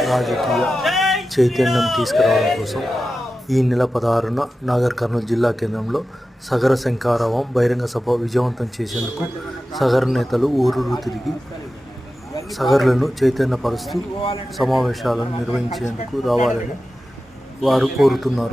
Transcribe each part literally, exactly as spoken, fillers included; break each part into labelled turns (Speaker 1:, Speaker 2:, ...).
Speaker 1: రాజకీయ చైతన్యం తీసుకురావడం కోసం ఈ నెల పదహారున నాగర్ కర్నూలు జిల్లా కేంద్రంలో సగర శంఖారావం బహిరంగ సభ విజయవంతం చేసేందుకు సగర నేతలు ఊరూరు తిరిగి సగరులను చైతన్యపరుస్తూ సమావేశాలను నిర్వహించేందుకు రావాలని వారు కోరుతున్నారు.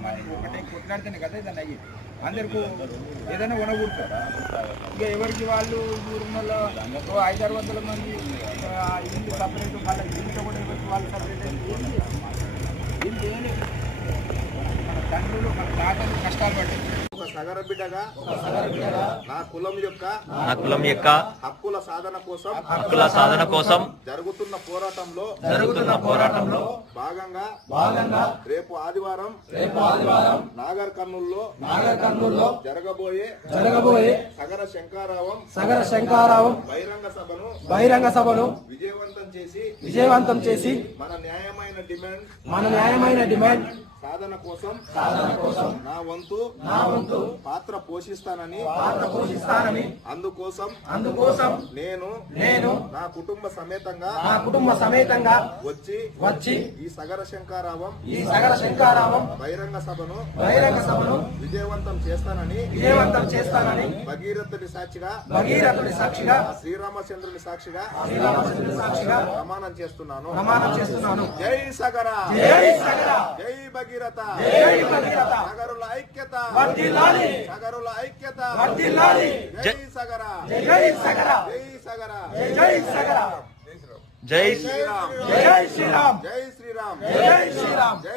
Speaker 2: అందరికీ ఏదైనా కొనకూడతారు. ఇక ఎవరికి వాళ్ళు ఊరిలో ఐదారు వందల మంది ఇల్లు సపరేట్, వాళ్ళ ఇంట్లో కూడా ఎవరికి వాళ్ళు సపరేట్ అయింది. మన తండ్రులు మన తాతలు కష్టాలు పడ్డాయి. ఒక సగర బిడ్డగా నా కులం యొక్క
Speaker 3: నా కులం యొక్క
Speaker 2: హక్కుల సాధన కోసం
Speaker 3: హక్కుల సాధన కోసం
Speaker 2: జరుగుతున్న పోరాటంలో
Speaker 3: జరుగుతున్న పోరాటంలో
Speaker 2: భాగంగా
Speaker 3: భాగంగా
Speaker 2: రేపు ఆదివారం
Speaker 3: రేపు ఆదివారం
Speaker 2: నాగర్ కర్నూలులో
Speaker 3: నాగర్ కర్నూలులో
Speaker 2: జరగబోయే
Speaker 3: జరగబోయే
Speaker 2: సగర శంఖారావం
Speaker 3: సగర శంఖారావం
Speaker 2: బహిరంగ సభను
Speaker 3: బహిరంగ సభను
Speaker 2: విజయవంతం చేసి
Speaker 3: విజయవంతం చేసి
Speaker 2: మన న్యాయమైన డిమాండ్
Speaker 3: మన న్యాయమైన డిమాండ్
Speaker 2: సాధన కోసం
Speaker 3: సాధన కోసం
Speaker 2: నా వంతు
Speaker 3: నా వంతు
Speaker 2: పాత్ర పోషిస్తానని
Speaker 3: పాత్ర పోషిస్తానని
Speaker 2: అందుకోసం
Speaker 3: అందుకోసం
Speaker 2: నేను
Speaker 3: నేను
Speaker 2: నా కుటుంబ సమేతంగా
Speaker 3: నా కుటుంబ సమేతంగా
Speaker 2: వచ్చి
Speaker 3: వచ్చి
Speaker 2: ఈ సగర శంఖారావం
Speaker 3: ఈ సగర శంఖారావం
Speaker 2: బహిరంగ సభను
Speaker 3: బహిరంగ సభను
Speaker 2: విజయవంతం చేస్తానని
Speaker 3: విజయవంతం చేస్తానని
Speaker 2: భగీరథుడి సాక్షిగా
Speaker 3: భగీరథుడి సాక్షిగా
Speaker 2: శ్రీరామచంద్రుని సాక్షిగా
Speaker 3: శ్రీరామచంద్రుడి సాక్షిగా
Speaker 2: ప్రమాణం చేస్తున్నాను
Speaker 3: ప్రమాణం చేస్తున్నాను.
Speaker 2: జై సగర
Speaker 3: జై సగర
Speaker 2: జై భగీరథ
Speaker 3: జై భగీరథ
Speaker 2: సగరుల ఐక్యత
Speaker 3: వర్ధిల్లాలి
Speaker 2: సగరుల ఐక్యత
Speaker 3: వర్ధిల్లాలి
Speaker 2: జై సగర
Speaker 3: జై సగర
Speaker 2: జై సగర
Speaker 3: జై సగర జై
Speaker 2: శ్రీరామ్
Speaker 3: జై శ్రీరామ్
Speaker 2: జై శ్రీరామ్
Speaker 3: జై శ్రీరామ్